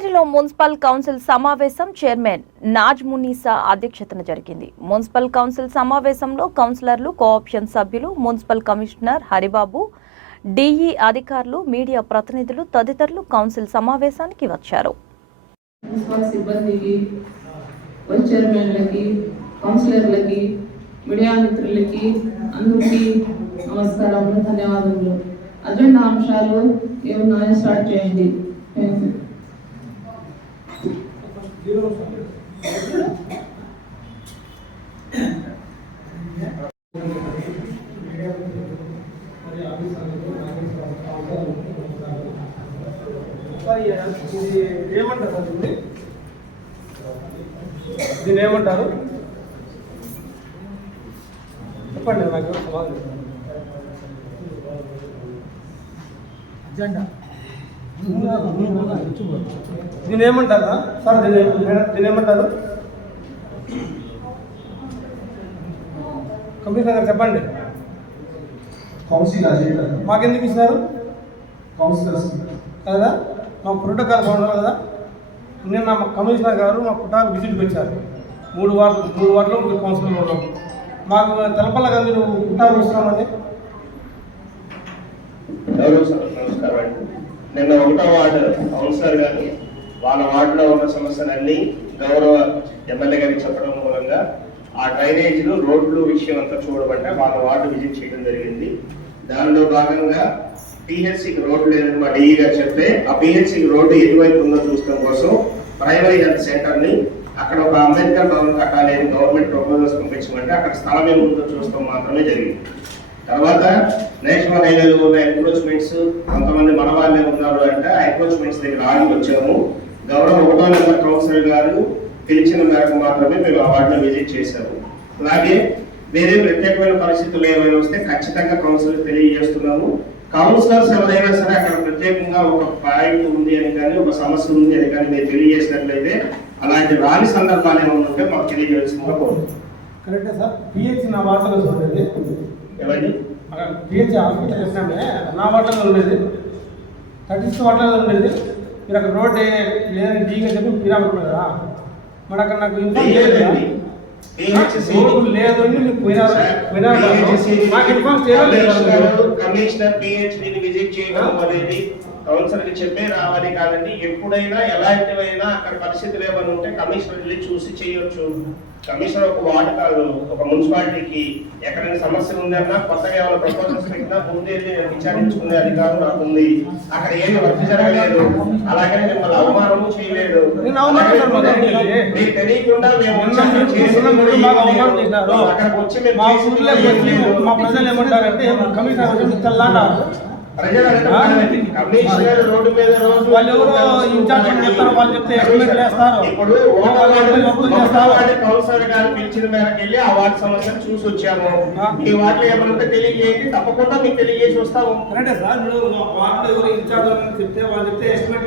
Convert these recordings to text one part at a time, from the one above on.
కాదిరిలో municipal council సమావేశం chairman Naaz Munisa అధ్యక్షతన జరిగింది. మున్సిపల్ కౌన్సిల్ సమావేశంలో కౌన్సిలర్లు కోఆప్షన్ సభ్యులు మున్సిపల్ కమిషనర్ హరిబాబు డిఈ అధికారులు మీడియా ప్రతినిధులు తదితరులు కౌన్సిల్ సమావేశానికి వచ్చారు. మున్సిపల్ సిబ్బందికి వైస్ చైర్మన్లకి కౌన్సిలర్లకి మీడియా మిత్రులకి అందరికీ నమస్కారములు ధన్యవాదములు. అజెండా అంశాలు ఏమున్నాయో స్టార్ట్ చేయండి. థ్యాంక్ యూ ఇది ఏమంటారు సార్ దీన్ని దీన్ని ఏమంటారు? చెప్పండి నాకు సమాధానం అజెండా. దీన్ని ఏమంటారా సార్ దీన్ని ఏమంటారు కమిషనర్ గారు చెప్పండి. కౌన్సిల్ మాకెందుకు ఇస్తారు కౌన్సిలర్స్. కదా? మా ప్రోటోకాల్ బాగుండాలి కదా? నిన్న మా కమిషనర్ గారు మా పుట్టాలు విజిట్కి వచ్చారు మూడు వార్డు మూడు వార్డులో ముగ్గురు కౌన్సిలర్లు ఉన్నాం మాకు తెలపల్ల కదా మీరు పుట్టాలు వస్తున్నామని సభ నమస్కారం అండి. నిన్న ఒకటో వార్డు కౌన్సిలర్ గారు వాళ్ళ వార్డులో ఉన్న సమస్యలన్నీ గౌరవ ఎమ్మెల్యే గారికి చెప్పడం మూలంగా ఆ డ్రైనేజీలు రోడ్లు విషయం అంతా చూడబట్టే వాళ్ళ వార్డు విజిట్ చేయడం జరిగింది. దానిలో భాగంగా పిహెచ్సికి రోడ్డు లేదని మా డిఈ గారు చెప్తే ఆ పిహెచ్సికి రోడ్డు ఎటువైపు ఉందో చూసుకోవడం కోసం ప్రైమరీ హెల్త్ సెంటర్ని అక్కడ ఒక అంబేద్కర్ భవన్ కట్టాలి అని గవర్నమెంట్ ప్రపోజల్స్ పంపించమంటే అక్కడ స్థలం ఏముందో చూసుకోవడం మాత్రమే జరిగింది. తర్వాత నేషనల్ హైవేలో ఉన్న ఎంక్రోచ్మెంట్స్ కొంతమంది మన వాళ్ళే ఉన్నారు అంటే ఆ ఎంక్రోచ్మెంట్స్ దగ్గర ఆగి వచ్చాము. గౌరవ ఒకటో నెంబర్ కౌన్సిలర్ గారు పిలిచిన మేరకు మాత్రమే మేము ఆ వాటిని విజిట్ చేశాము. అలాగే వేరే ప్రత్యేకమైన పరిస్థితులు ఏమైనా వస్తే ఖచ్చితంగా కౌన్సిలర్ తెలియజేస్తున్నాము. కౌన్సిలర్స్ ఎవరైనా సరే అక్కడ ప్రత్యేకంగా ఒక పాయింట్ ఉంది అని కానీ ఒక సమస్య ఉంది అని కానీ మీరు తెలియజేసినట్లయితే అలాంటి రాని సందర్భాలు ఏమైనా ఉంటే మాకు తెలియజేస్తుందిగా కోరుతున్నాం. కరెక్టే సార్? పిహెచ్ నా వార్తలో చూడండి ఏమండి పిహెచ్ హాస్పిటల్ నా వార్తలో ఉండేది. థర్టీ సిక్స్ వార్తలో ఉండేది. మీరు అక్కడ రోడ్ లేదని డీగా చెప్పి మీరు అనుకున్నారా మరి అక్కడ నాకు ఇన్ఫార్మ్ చేయలేదు లేదండి. PHC రోడ్డు లేదు అని మీకు పోయినారు? పోయినారు PHC మాకు ఇన్ఫార్మ్ చేయలేదు కమిషనర్ విజిట్ చేయడం అనేది కౌన్సిలర్కి చెప్పే రావాలి కాదండి. ఎప్పుడైనా ఎలాంటివైనా అక్కడ పరిస్థితులు ఏమైనా ఉంటే కమిషనర్ వెళ్ళి చూసి చేయొచ్చు. కమిషనర్ ఒక కాదు ఒక మున్సిపాలిటీకి ఎక్కడైనా సమస్య ఉందన్నా కొత్తగా ఏమైనా ప్రపోజల్స్ పెట్టినా ముందే నేను విచారించుకునే అధికారం నాకు ఉంది అక్కడ ఏమి వర్క్ జరగలేదు అలాగే మిమ్మల్ని అవమానము చేయలేదు. మీకు తెలియకుండా మేము. అక్కడికి వచ్చి మేము. మా ప్రజలు ఏమంటారంటే కమిషనర్ వాళ్ళు ఎవరో ఇన్ఛార్జ్ చెప్తారు, వాళ్ళు చెప్తే వేస్తారు. ఇప్పుడు చేస్తారు. కౌన్సిలర్ గారు పిలిచిన మేరకు వెళ్ళి ఆ వార్డు సమస్యను చూసి వచ్చాము. ఈ వార్డులో ఏమైనా ఉంటే తెలియజేయండి తప్పకుండా మీకు తెలియజేసి వస్తాము. సార్ మీరు ఎవరు ఇన్ఛార్జ్ అని చెప్తే వాళ్ళు చెప్తే ఎస్టిమేట్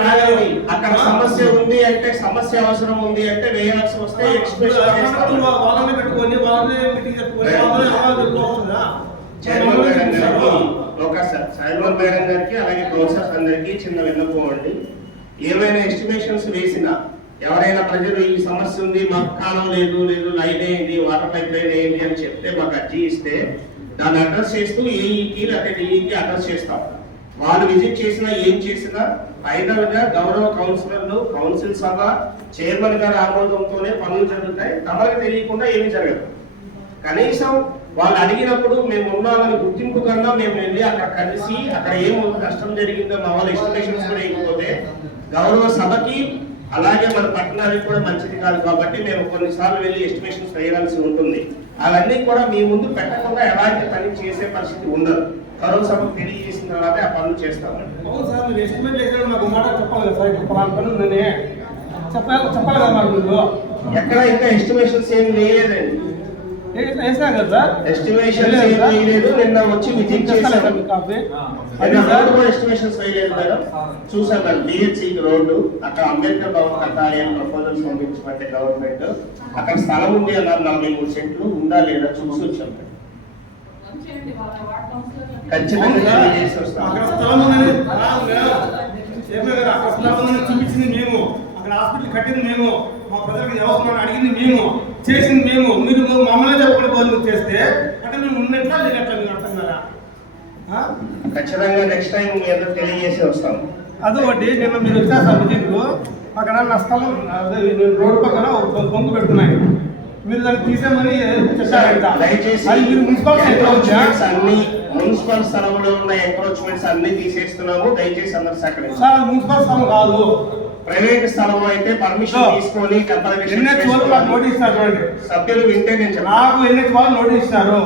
రాగాలి. అక్కడ సమస్య ఉంది అంటే సమస్య అవసరం ఉంది అంటే వేయాల్సి వస్తే చేస్తాము. వాళ్ళని పెట్టుకొని వాళ్ళని మీటింగ్ చెప్పుకొని వాళ్ళని చైర్మన్ మేడం గారికి ఒక చైర్మన్ మేడం గారికి అలాగే కౌన్సిలర్స్ అందరికీ చిన్న విన్నపం అండి. ఏమైనా ఎస్టిమేషన్స్ వేసినా ఎవరైనా ప్రజలు ఈ సమస్య ఉంది మాకు కాలం లేదు లేదు లైన్ అయింది వాటర్ పైప్ లైన్ అయింది అని చెప్తే మాకు అర్జీ ఇస్తే దాన్ని అడ్రస్ చేస్తూ ఏఈకి లేకపోతే డిఈకి అడ్రస్ చేస్తాం. వాళ్ళు విజిట్ చేసినా ఏం చేసినా ఫైనల్గా గౌరవ కౌన్సిలర్లు కౌన్సిల్ సభ చైర్మన్ గారి ఆమోదంతోనే పనులు జరుగుతాయి. తమకు తెలియకుండా ఏమీ జరగదు. కనీసం వాళ్ళు అడిగినప్పుడు మేము ఉన్నామని గుర్తింపు కన్నా మేము వెళ్ళి అక్కడ కలిసి అక్కడ ఏం నష్టం జరిగిందో మా వాళ్ళ ఎస్టిమేషన్స్ కూడా ఇవ్వకపోతే గౌరవ సభకి అలాగే మన పట్టణానికి కూడా మంచిది కాదు కాబట్టి మేము కొన్నిసార్లు వెళ్ళి ఎస్టిమేషన్స్ వేయాల్సి ఉంటుంది. అవన్నీ కూడా మీ ముందు పెట్టకుండా ఎలాంటి పని చేసే పరిస్థితి ఉండదు. గౌరవ సభకు తెలియజేసిన తర్వాత ఆ పనులు చేస్తామండి. చెప్పాలి చెప్పాలి ఎక్కడ ఇంకా ఎస్టిమేషన్స్ ఏం వేయలేదండి. ఏ- వేసినాం కదా? సార్? ఎస్టిమేషన్స్ ఏం వేయలేదు నిన్న వచ్చి విజిట్ అది రోడ్డు ఎస్టిమేషన్స్ వేయలేదు మేడం. చూసాను మేడం బిహెచ్సి రోడ్డు అక్కడ అంబేద్కర్ భవన్ కట్టాలి అని ప్రపోజల్స్ పంపించమంటే గవర్నమెంట్ అక్కడ స్థలం ఉంది అన్నారు నలభై మూడు సెంట్లు ఉందా లేదా చూసి వచ్చాం మేడం. ఖచ్చితంగా వస్తాం. అక్కడ స్థలం ఉందని ఆ, లేదు. కట్టింది మేము. మా ప్రజలకు అడిగింది మేము. చేసింది మేము. మీరు మమ్మల్ని చెప్పకుండా బదులు చేస్తే. అంటే మేము ఉన్నట్లా లేనట్లా మీరు అర్థం కదా? ఖచ్చితంగా నెక్స్ట్ టైం మీ అందరూ తెలియజేసి వస్తాం. అది ఒకటి నిన్న మీరు వచ్చారు సార్ విజిట్ పక్కన నా స్థలం రోడ్డు పక్కన ఒక బొంగు పెడుతున్నాయి. మీరు దాన్ని తీసేమని చెప్పారంట. దయచేసి అది మీరు మున్సిపల్ అన్ని మున్సిపల్ స్థలంలో ఉన్న ఎంక్రోచ్మెంట్స్ అన్ని తీసేస్తున్నాము. దయచేసి అందరు సహకరించాలి సార్ మున్సిపల్ స్థలం కాదు. ప్రైవేట్ స్థలం అయితే పర్మిషన్. తీసుకొని సభ్యులు వింటే నేను నాకు ఎన్హెచ్ వాళ్ళు నోటీస్ ఇస్తారు?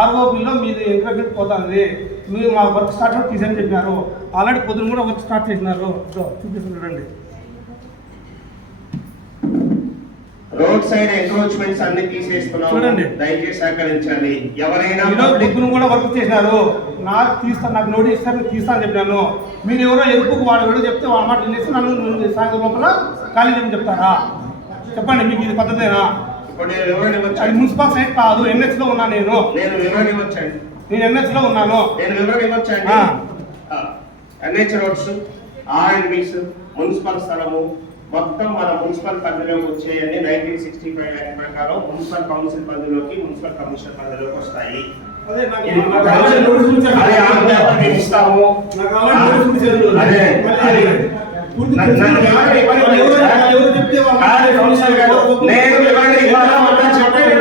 ఆర్ఓబిలో మీది ఇంటర్వ్యూకి పోతుంది. మీరు మా వర్క్ స్టార్ట్ అవుట్ తీసని చెప్పినారు. ఆల్రెడీ పొద్దున కూడా వర్క్ స్టార్ట్ చేసినారు. ఇదో చూపిస్తున్నారండి రోడ్ సైడ్ ఎంక్రోచ్మెంట్స్ అన్ని తీసేస్తున్నాము. దయచేసి సహకరించాలి ఎవరైనా ఈరోజు పొద్దున కూడా వర్క్ చేసినారు నాకు తీస్తా నాకు నోటీస్ తీస్తా అని చెప్పినాను మీరు ఎవరో ఎరుపుకు వాడు ఎవరో చెప్తే వాళ్ళ మాట వినేసి నన్ను సాయంత్రం లోపల ఖాళీ చేయమని చెప్తారా? చెప్పండి మీకు ఇది పద్ధతేనా? అది మున్సిపల్ సైట్ కాదు ఎన్హెచ్లో ఉన్నా నేను. నేను వివరణ ఇవ్వచ్చండి నేను ఎన్హెచ్లో ఉన్నాను. నేను వివరణ ఇవ్వచ్చండి. NH roads R and Bs municipal స్థలము మొత్తం మన మున్సిపల్ పరిధిలోకి వచ్చేయన్ని నైన్టీన్ సిక్స్టీ ఫైవ్ యాక్ట్ ప్రకారం మున్సిపల్ కౌన్సిల్ పరిధిలోకి మున్సిపల్ కమిషనర్ పరిధిలోకి వస్తాయి. నేను చెప్పండి,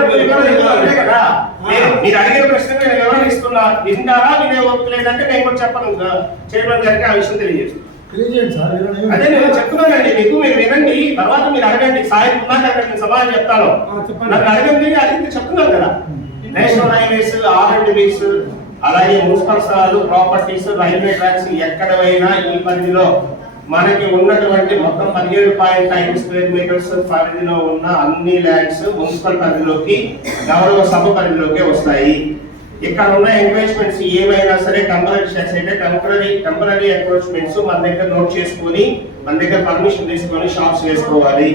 నేను మీరు ప్రశ్న వివరణ ఇస్తున్నా? చెప్పను. చైర్మన్ గారికి ఆ విషయం తెలియజేస్తాను తెలియజేయండి సార్ ఏమైనా అదే నేను చెప్తున్నానండి మీకు మీరు వినండి తర్వాత మీరు అడగండి సాయం ఉన్నాక అక్కడ నేను సమాధానం చెప్తాను. నన్ను అడగండి అడిగితే చెప్తున్నాను కదా. నేషనల్ హైవేస్ ఆర్ అండ్ బీస్ అలాగే మున్సిపల్ స్థలాలు ప్రాపర్టీస్ రైల్వే ట్రాక్స్ ఎక్కడైనా ఈ పరిధిలో మనకి ఉన్నటువంటి మొత్తం పదిహేడు పాయింట్ ఐదు స్క్వేర్ మీటర్స్ పరిధిలో ఉన్న అన్ని ల్యాండ్స్ మున్సిపల్ పరిధిలోకి గౌరవ సభ పరిధిలోకి వస్తాయి. ఇక్కడ ఉన్న ఎంక్రోచ్మెంట్స్ ఏమైనా సరే టెంపరీ షెడ్స్ అయితే టెంపరీ టెంపరీ ఎంక్రోచ్మెంట్స్ మన దగ్గర నోట్ చేసుకొని మన దగ్గర పర్మిషన్ తీసుకొని షాప్స్ వేసుకోవాలి.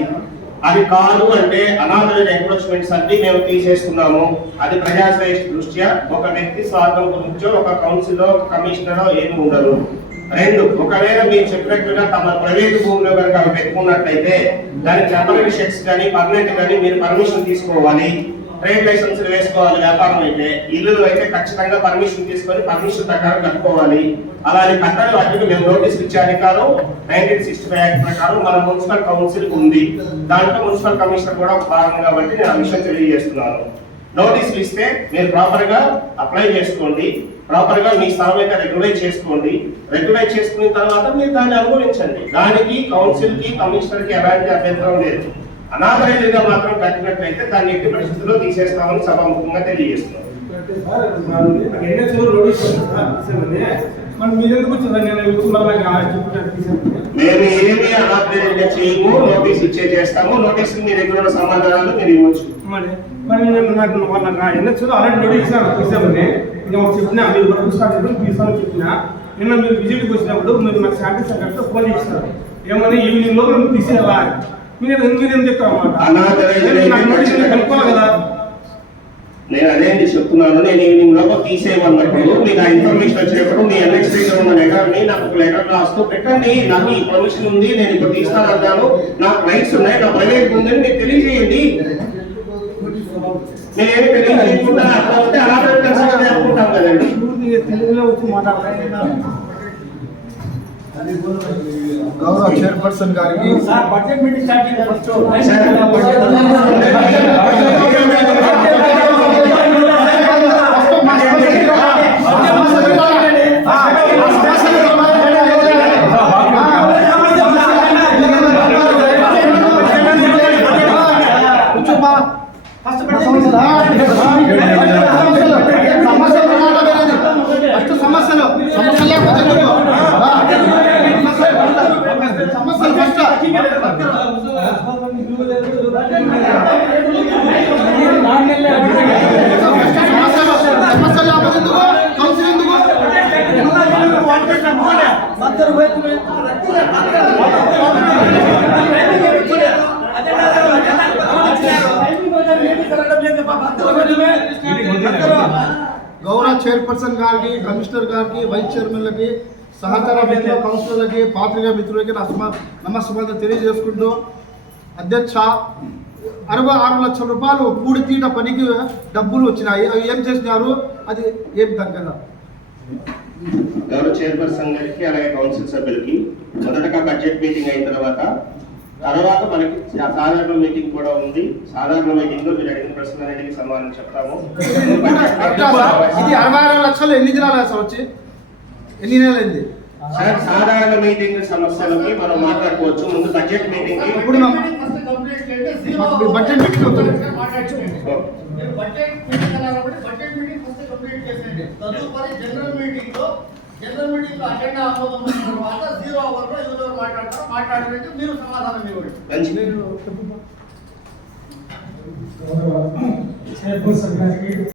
అది కాదు అంటే అనాథరైన ఎంక్రోచ్మెంట్స్ అన్ని మేము తీసేస్తున్నాము. అది ప్రజాశ్రేష్ దృష్ట్యా ఒక వ్యక్తి స్వార్థం గురించో ఒక కౌన్సిల్ ఒక కమిషనర్ ఏమి ఉండదు. రెండు ఒకవేళ మీరు చెప్పినట్టుగా తమ ప్రైవేట్ భూమిలో కనుక పెట్టుకున్నట్లయితే దానికి టెంపరీ షెడ్స్ కానీ పర్మనెంట్ కానీ మీరు పర్మిషన్ తీసుకోవాలి. ట్రేడ్ లైసెన్స్ వేసుకోవాలి వ్యాపారం అయితే ఇల్లు అయితే ఖచ్చితంగా పర్మిషన్ తీసుకొని పర్మిషన్ ప్రకారం కట్టుకోవాలి. అలాగే కట్టని వాటికి మేము నోటీసులు ఇచ్చే అధికారం నైన్టీన్ సిక్స్టీ ఫైవ్ యాక్ట్ ప్రకారం మన మున్సిపల్ కౌన్సిల్ ఉంది. దాంట్లో మున్సిపల్ కమిషనర్ కూడా ఒక భాగం కాబట్టి నేను ఆ విషయం తెలియజేస్తున్నాను. నోటీసులు ఇస్తే మీరు ప్రాపర్గా అప్లై చేసుకోండి ప్రాపర్గా మీ స్థలం అయితే రెగ్యులైజ్ చేసుకోండి. రెగ్యులైజ్ చేసుకున్న తర్వాత మీరు దాన్ని అనుభవించండి దానికి కౌన్సిల్కి కమిషనర్కి ఎలాంటి అభ్యంతరం లేదు. అనాథరైజ్ మాత్రం కట్టినట్లయితే దాన్ని ఎట్టి పరిస్థితుల్లో తీసేస్తామని సభాముఖంగా తెలియజేస్తున్నాం. నోటీస్ నేను మేము ఏమి చేయము నోటీస్ ఇచ్చే చేస్తాము నోటీస్ మీ దగ్గర ఉన్న సమాధానాలు మీరు ఇవ్వచ్చు. మరి నాకు ఆల్రెడీ నోటీస్ తీసేయమని నేను ఒకటి మీరు వర్క్ స్టార్ట్ తీసామని నిన్న మీరు విజిట్కి వచ్చినప్పుడు మీరు నాకు శాంతి సంఘటన ఫోన్ చేస్తారు ఏమని ఈవినింగ్లో మీరు మీరు మీరు చెప్తారు కనుక్కోవాలి కదా నేను అదే చెప్తున్నాను నేను ఈవినింగ్ లోపు తీసేయమన్నప్పుడు మీకు ఆ ఇన్ఫర్మేషన్ వచ్చినప్పుడు మీ ఎన్ఎక్స్ దగ్గర ఉన్న లెటర్ని నాకు ఒక లెటర్ రాస్తూ పెట్టండి నాకు ఈ పర్మిషన్ ఉంది నేను ఇప్పుడు తీస్తానన్నాను నాకు రైట్స్ ఉన్నాయి నా ప్రైవేట్ ఉందని మీరు తెలియజేయండి నేనేమి తెలియజేయకుండా అట్లా ఉంటే కన్స్ట్రక్షన్ అనుకుంటాం కదండి తెలుగులో వచ్చి మాట్లాడతాను గౌరవ చైర్పర్సన్ గారికి సమస్యలు గౌరవ చైర్పర్సన్ గారికి కమిషనర్ గారికి వైస్ చైర్మన్లకి సహకార మిత్రుల కౌన్సిలర్లకి పాత్రికా మిత్రులకి నా సుమ నమస్కారం తెలియజేసుకుంటూ అధ్యక్ష అరవై ఆరు లక్షల రూపాయలు పూడితీట పనికి డబ్బులు వచ్చినాయి. అవి ఏం చేసినారు? అది ఏం తగ్గదా గౌరవ చైర్పర్సన్ గారికి అలాగే కౌన్సిల్ సభ్యులకి మొదటగా బడ్జెట్ మీటింగ్ అయిన తర్వాత తర్వాత మనకి సాధారణ మీటింగ్ కూడా ఉంది. సాధారణ మీటింగ్లో మీరు అడిగిన ప్రశ్నలన్నిటికీ సమాధానం చెప్తాము. ఇది అరవై లక్షలు ఎన్ని దినాలు సార్ వచ్చి? ఎన్ని నెలలు సార్ సాధారణ మీటింగ్ సమస్యలకి మనం మాట్లాడుకోవచ్చు. ముందు బడ్జెట్ మీటింగ్ ఇప్పుడు budget meeting budget meeting complete చేసేయండి. తదుపరి జనరల్ మీటింగ్లో జనరల్ మీటింగ్లో అజెండా ఆమోదం తర్వాత జీరో అవర్లో ఎవరెవరు మాట్లాడతారో. మాట్లాడడానికి మీరు సమాధానం ఇవ్వండి. మంచి చైర్పర్సన్ గారికి